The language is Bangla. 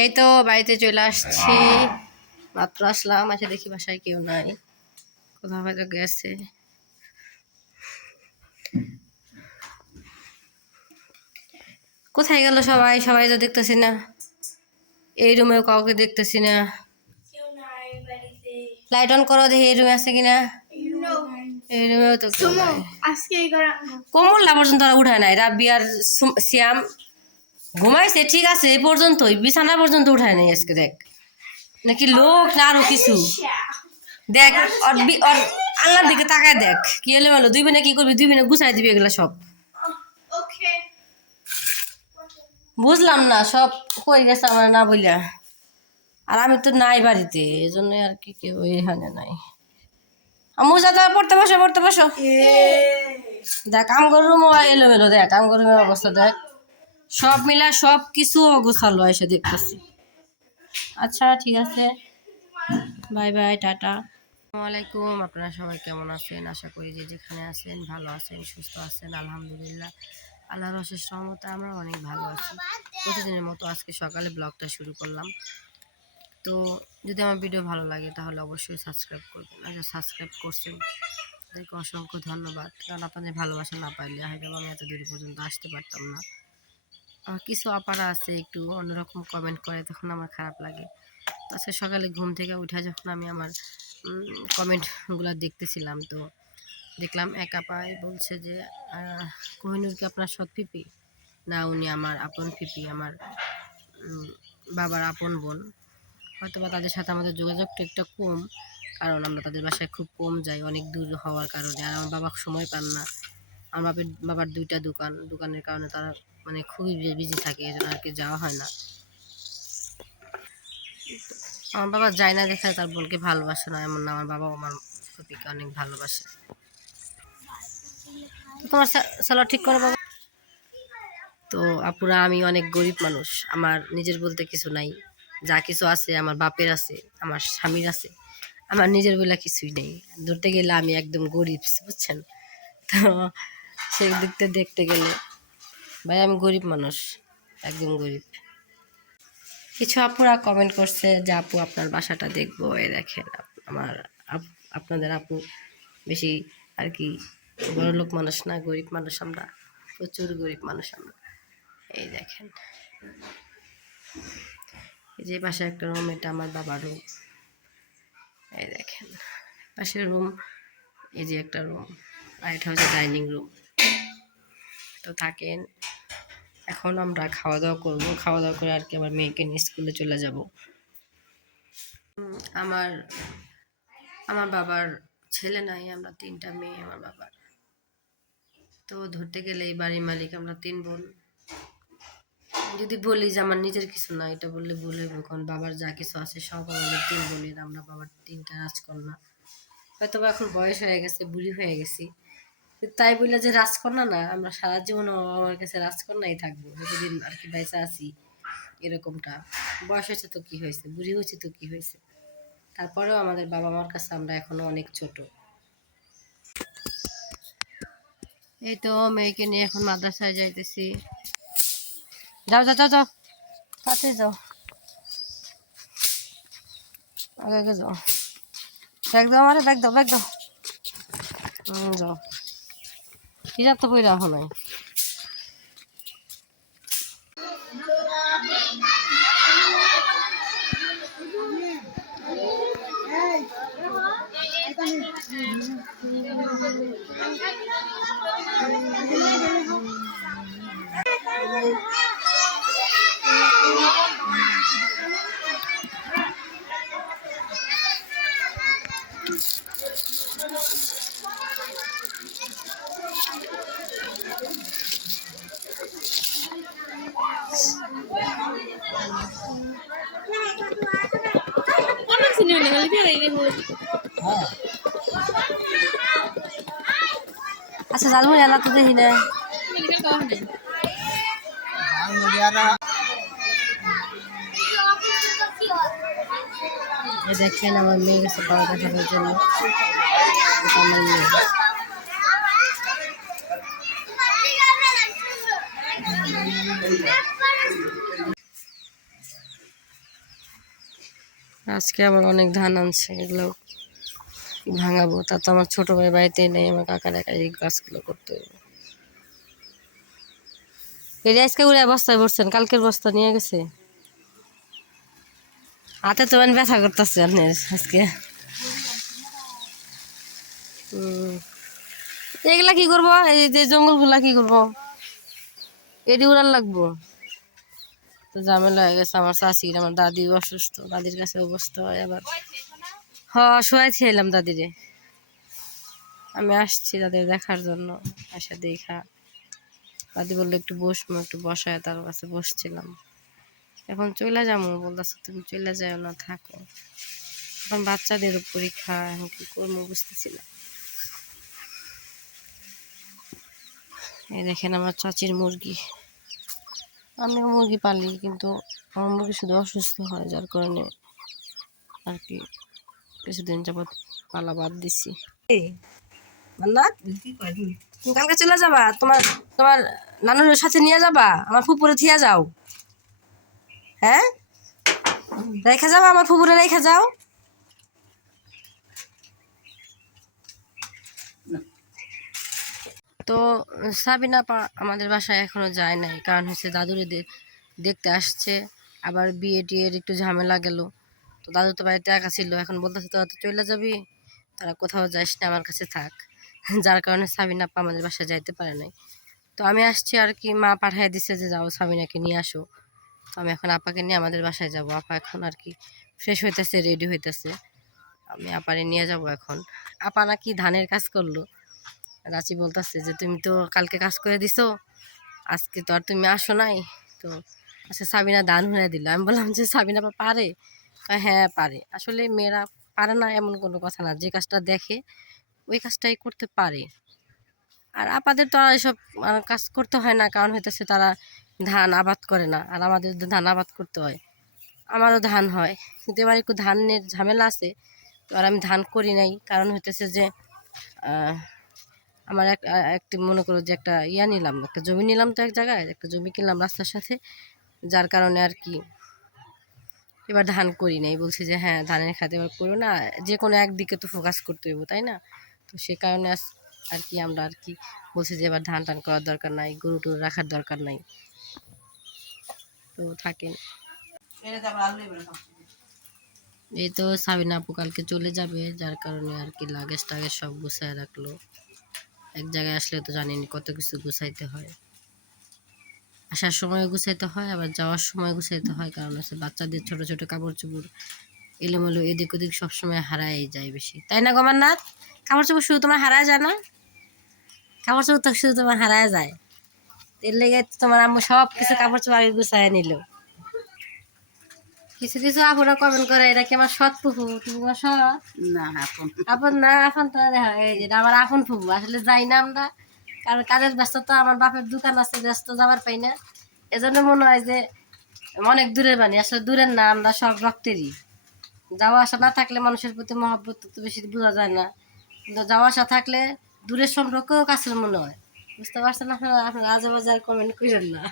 এই তো বাড়িতে চলে আসছি। মাত্র আসলাম আচ্ছা দেখি বাসায় কেউ নাই। কোথাও হয়তো গেছে। কোথায় গেল সবাই? সবাই তো দেখতেছি না। এই রুমেও কাউকে দেখতেছি না। লাইট অন করো দেখি এই রুমে আছে কিনা? এই রুমেও তো কোমল কমলা পর্যন্ত উঠায় নাই। রাব্বি আর শ্যাম ঘুমাইছে ঠিক আছে এই পর্যন্তই বিছানা পর্যন্ত উঠায় নাই আজকে দেখ। নাকি লোক না আরও কিছু। দেখ ওর আল্লাহর দিকে তাকায় দেখ কি এলো মেলো দুই বোনে কি করবি দুই বোনে গুছাই দিবি এগুলো সব। বুঝলাম না সব কই গেছে আমার না বইলা। আর আমি তো নাই বাড়িতে এই জন্য আর কি কেউ এখানে নাই। আমু যাতে পড়তে বসো পড়তে বসো। দেখ আম গরুম এলো মেলো দেখ আম গরুমের অবস্থা দেখ। সব মিলা সব কিছু অগোছালো এসে দেখতেছি। আচ্ছা ঠিক আছে। Bye bye, tata. আসসালামাইকুম আপনারা সবাই কেমন আছেন? আশা করি যে যেখানে আছেন, ভালো আছেন, সুস্থ আছেন, আলহামদুলিল্লাহ। আল্লাহর অশেষ সহমতে আমরা অনেক ভালো আছি। প্রতিদিনের মতো আজকে সকালে ব্লগটা শুরু করলাম। তো যদি আমার ভিডিও ভালো লাগে, তাহলে অবশ্যই সাবস্ক্রাইব করবেন। আচ্ছা সাবস্ক্রাইব করছেন, তাদেরকে অসংখ্য ধন্যবাদ। কারণ আপনাদের ভালোবাসা না পাইলে হয়তো আমি এত দূর পর্যন্ত আসতে পারতাম না। কিছু আপারা আছে, একটু অন্যরকম কমেন্ট করে, তখন আমার খারাপ লাগে। আজকে সকালে ঘুম থেকে উঠে যখন আমি আমার কমেন্টগুলো দেখতেছিলাম, তো দেখলাম এক আপাই বলছে যে কোহিনুর কি আপনার সৎ পিপি? না, উনি আমার আপন পিপি, আমার বাবার আপন বোন। হয়তো বা তাদের সাথে আমাদের যোগাযোগটা একটু কম, কারণ আমরা তাদের বাসায় খুব কম যাই, অনেক দূর হওয়ার কারণে, আর আমার বাবা সময় পান না। আমার বাপের, বাবার দুইটা দোকান, দোকানের কারণে তারা মানে খুবই বিজি থাকে এই জন্য আর কি যাওয়া হয় না। আমার বাবা যায় না দেখায়, তার বোনকে ভালোবাসে না, এমন না, আমার বাবা আমার প্রতিকে অনেক ভালোবাসে। তোমার সালোয়ার ঠিক করো বাবা। তো আপুরা, আমি অনেক গরিব মানুষ, আমার নিজের বলতে কিছু নাই। যা কিছু আছে, আমার বাপের আছে, আমার স্বামীর আছে, আমার নিজের বলে কিছুই নেই। ধরতে গেলে আমি একদম গরিব, বুঝছেন? তো সেই থেকে দেখতে গেলে। ভাই, আমি গরিব মানুষ, একদম গরিব। কিছু আপুরা কমেন্ট করছে যে, আপু, আপনার বাসাটা দেখব, এই দেখেন, আমার আপ- আপনাদের আপু বেশি আর কি বড় লোক মানুষ না, গরিব মানুষ আমরা, প্রচুর গরিব মানুষ আমরা। এই দেখেন। এই যে পাশে একটা রুম এটা আমার বাবার রুম এই দেখেন, পাশের রুম এই যে একটা রুম আর এটা হচ্ছে ডাইনিং রুম তো থাকেন। এখন আমরা খাওয়া দাওয়া করব। খাওয়া দাওয়া করে আর কি আমার মেয়েকে নিয়ে স্কুলে চলে যাব। আমার আমার বাবার ছেলে নাই, আমরা তিনটা মেয়ে আমার বাবার। তো ধরতে গেলে এই বাড়ির মালিক আমরা তিন বোন। যদি বলি যে আমার নিজের কিছু না, এটা বললে হইব, কারণ বাবার যা কিছু আছে সব আমাদের তিন বোনের, আমরা বাবার তিনটা রাজকন্যা। হয়তো বা এখন বয়স হয়ে গেছে, বুড়ি হয়ে গেছি। তাই বলে যে রাজকন্যা না, আমরা সারা জীবন আমার কাছে রাজকন্যাই থাকব যতদিন আর কি বাইসা আছি এরকমটা। বয়স হয়েছে তো কি হয়েছে? বুড়ি হয়েছে তো কি হয়েছে? তারপরেও আমাদের বাবা মার কাছে আমরা এখনও অনেক ছোট। এই তো মেয়েকে নিয়ে এখন মাদ্রাসায় যাইতেছি। যাও যাও যাও যাও। তাতে যাও। আগে আগে যাও। ব্যাগ দাও আমারে, ব্যাগ দাও ব্যাগ দাও। যাও। হিসাব তো কই রাখো নাই অনেক আচ্ছা জানো এলা তো দেখি না দেখেন, আমার মেয়ে গেছে বড় দেখানোর জন্য। আজকে আবার অনেক ধান আনছে, এগুলো ভাঙাবো, তা তো আমার ছোটো ভাই বাড়িতে নেই, আমার কাকার একা এই গাছগুলো করতে হবে। আজকে উড়ে বস্তায় পড়ছেন কালকের বস্তা নিয়ে গেছে। হাতে তো মানে ব্যথা করতেছে আপনার আজকে। এগুলা কি করব? এই যে জঙ্গলগুলা কি করব? এটি উড়ার লাগবো। তো ঝামেলা হয়ে গেছে, আমার চাষির আমার দাদি অসুস্থ, দাদির কাছে অবস্থা হয় আবার। হ শোয়াই ছিলাম দাদিরে আমি আসছি তাদের দেখার জন্য, আসা দেখা। দাদি বলল, একটু বসবো, একটু বসায়। তার কাছে বসছিলাম। এখন চলে যাব, বলতেছে, তুমি চলে যাও না, থাকো। এখন বাচ্চাদের পরীক্ষা, এখন কি করব বুঝতেছি না। এই দেখেন আমার চাচির মুরগি। আমিও মুরগি পালি, কিন্তু আমার মুরগি শুধু অসুস্থ হয়, যার কারণে আর কি কিছুদিন যাবৎ পালা বাদ দিছি। তুমি কালকে চলে যাবা তোমার তোমার নানুর সাথে নিয়ে যাবা আমার ফুপুরে থিয়া যাও। হ্যাঁ? রেখে আমার ফুপুরে রেখে যাও। তো সাবিনা পা আমাদের বাসায় এখনও যায় নাই কারণ হচ্ছে দাদুরে দেখতে আসছে আবার বিয়ে টিয়ের একটু ঝামেলা গেল। তো দাদু তো বাড়িতে একা ছিল, এখন বলতেছে তো চলে যাবি, তারা কোথাও যাস না, আমার কাছে থাক। যার কারণে সাবিনা আপা আমাদের বাসায় যাইতে পারে নাই। তো আমি আসছি আর কি, মা পাঠিয়ে দিছে যে যাও সাবিনাকে নিয়ে আসো। তো আমি এখন আপাকে নিয়ে আমাদের বাসায় যাব। আপা এখন আর কি ফ্রেশ হইতেছে রেডি হইতেছে। আমি আপারে নিয়ে যাব এখন। আপা নাকি ধানের কাজ করল। রাচি বলতেছে যে, তুমি তো কালকে কাজ করে দিছো, আজকে তো আর তুমি আসো নাই। তো আচ্ছা সাবিনা দান হয়ে দিল। আমি বললাম যে, সাবিনা পারে? হ্যাঁ পারে। আসলে মেয়েরা পারে না এমন কোনো কথা না। যে কাজটা দেখে ওই কাজটাই করতে পারে। আর আপাদের তো আর এসব কাজ করতে হয় না। কারণ হইতেছে তারা ধান আবাদ করে না। আর আমাদের ধান আবাদ করতে হয়। আমারও ধান হয়। কিন্তু এবার একটু ধানের ঝামেলা আছে। তো আর আমি ধান করি নাই। কারণ হইতেছে যে আমার এক একটি মনে করো যে একটা ইয়া নিলাম। একটা জমি নিলাম তো এক জায়গায়। একটা জমি কিনলাম রাস্তার সাথে। যার কারণে আর কি এবার ধান করি নাই। বলছি যে হ্যাঁ ধানের খাতে এবার করব না। যে কোনো একদিকে তো ফোকাস করতে হইব, তাই না? তো সে কারণে আর কি আমরা আর কি বলছি যে, এবার ধান টান করার দরকার নাই, গরু টরু রাখার দরকার নাই। তো থাকেন। এই তো সাবিনা আপু কালকে চলে যাবে, যার কারণে আর কি লাগেজ টাগেজ সব গুছায় রাখল। এক জায়গায় আসলে তো জানেনি কত কিছু গুছাইতে হয়। আসার সময় গুছাইতে হয় আবার যাওয়ার সময় গুছাইতে হয় কারণ হচ্ছে বাচ্চাদের ছোট ছোট কাপড় চোপড় এলোমেলো এদিক ওদিক সবসময় হারাই যায় বেশি। তাই না গমান্নাথ কাপড় চোপড় শুধু তোমার হারায় যায় না? কাপড় চোপড় তো শুধু তোমার হারায় যায়। এর লেগে তোমার আম্মু সব কিছু কাপড় চোপড় আগে গুছায় নিল। কিছু কিছু আপুরা কমেন্ট করে এটা কি আমার সৎ ফুফু? তুমি সৎ? না এখন আপন না আপন তো দেখা এই যে এটা আমার আপন ফুফু আসলে যাই না আমরা। কারণ কাজের ব্যস্ততা, আমার বাপের দোকান আছে, ব্যস্ত, যাবার পাই না। এজন্য মনে হয় যে অনেক দূরের বানি আসলে দূরের না, আমরা সব রক্তেরই। যাওয়া আসা না থাকলে মানুষের প্রতি মহব্বত তো বেশি বোঝা যায় না। কিন্তু যাওয়া আসা থাকলে দূরের সম্পর্কেও কাছের মনে হয়। বুঝতে পারছেন আপনারা? আপনারা আজে বাজার কমেন্ট করেন না।